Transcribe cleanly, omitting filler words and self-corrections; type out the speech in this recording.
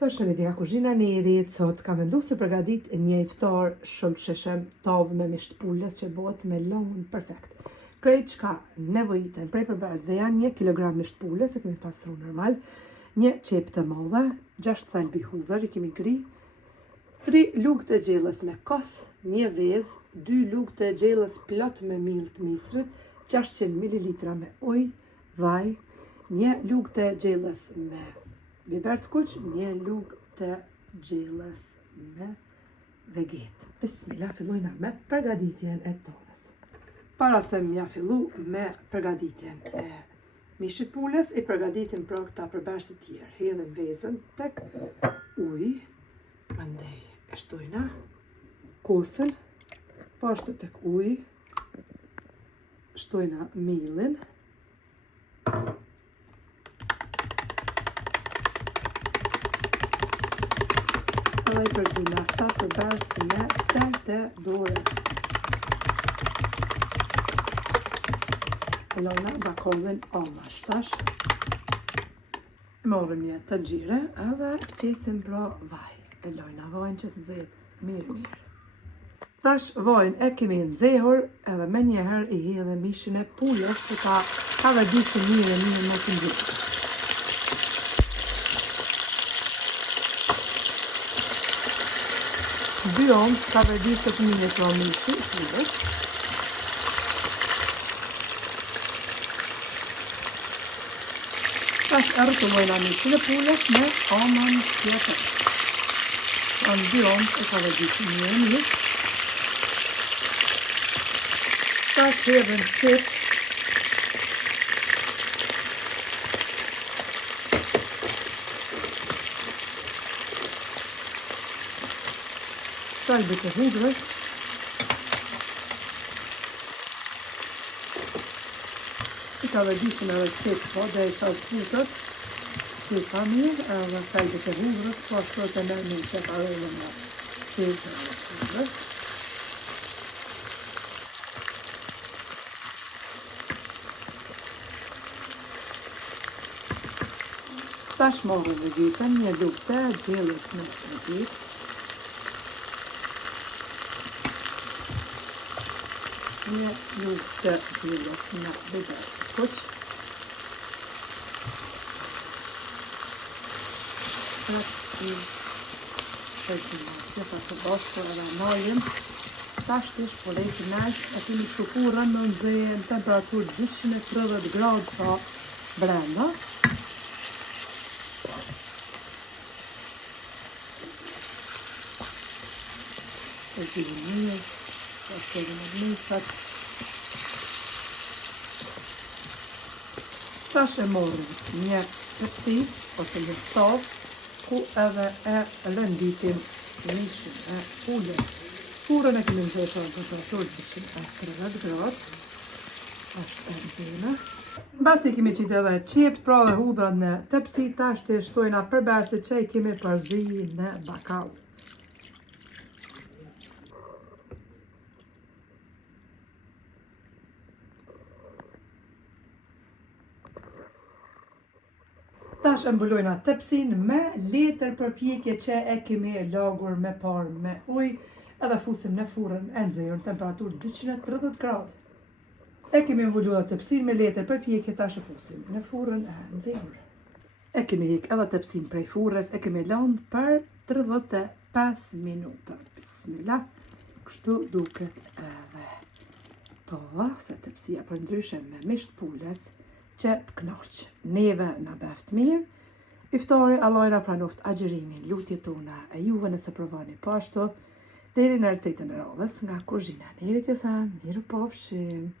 Përshëndetje, kuzhina Nerit sot kam vendosur të përgatit një iftar shumë të sheshëm tavë me misht pulës që bëhet me lagun perfekt. Krejt çka nevojiten prej përbërësve janë 1 kg misht pulës, e kemi pasru normal, 1 qep të madhe, 6 thelbi hudhër i kemi gri, 3 lugë të gjellës me kos, 1 vezë, 2 lugë të gjellës plot me mill të misrit, 600 ml me ujë, vaj, 1 lugë të gjellës me biber të kuq, 1 lugë të gjellës me veget. Bismillah, fillojna me përgatitjen e tavës. Para se mja fillu me përgatitjen e mishit pulës, i përgatitim pra këta përbërësit tjerë. Hedhim vezën tek ujë, prandaj e shtojna kosën, pashtu tek ujë, shtojna millin, edhe i përzina këta përbërës me tërë të dorës. E lojna bakollin amash tash. Morëm një të gjire edhe qesim pra vaj. E lojna vajnë që të nxehet mirë. Tash vajnë e kemi nxehur edhe me njëherë i hedhe mishin e pulës që ka vërditë mirë më të nxehur. Dy onë ka vërditë të mirë pra mishi i pulës. Tash e rrëtullojna mishin e pulës me amën tjetër. Në dy onë e ka vërditë mirë. Tash hedhëm qep. Thelbet e hudrës. I ka vërdisim edhe qep po dhe i sa t'putët. Që i ka mirë edhe thelbet e hudrës, po ashtu të nërmi që ka rejnë nga qep e hudrës. Tash morëm vegetën, 1 lugë të gjellës me veget. Një lugë të gjellës me biber të kuq. I përzina qepa të bashkë edhe majën. Tash të shpolejtë nëjsh, e kemi shufurën në nxehje në temperaturë 230 gradë pra brenda. E zhjë mirë, pashtërin e misat. Tash e morëm një tepsi, ose një tavë, ku edhe e rënditim mishin e pulës. Furën e kemi nxehur në temperaturë 230 gradë. Tash e nxehna. Mbasi kemi qitë edhe qept, pra dhe hudrat në tepsi, tash të shtojna përbërësit që i kemi përzi në bakall. Tash e mbulojna tepsin me letër përpjekje që e kemi lagur me parë me ujë, edhe fusim në furrën e nxehur në temperaturë 230 gradë. E kemi mbuluar tepsin me letër përpjekje, tash e fusim në furrën e nxehur. E kemi hik edhe tepsin prej furrës, e kemi lënë për 35 minuta. Bismillah. Kështu duket edhe tava, se tepsia për ndryshe me misht pulës që të knoqë. Neve në beft mirë, iftari Allajna pranoft agjerimin, lutjet tona e juve nëse provani pashto, deri në recetën e radhës nga kuzhina Nerit ju them, miru pafshim.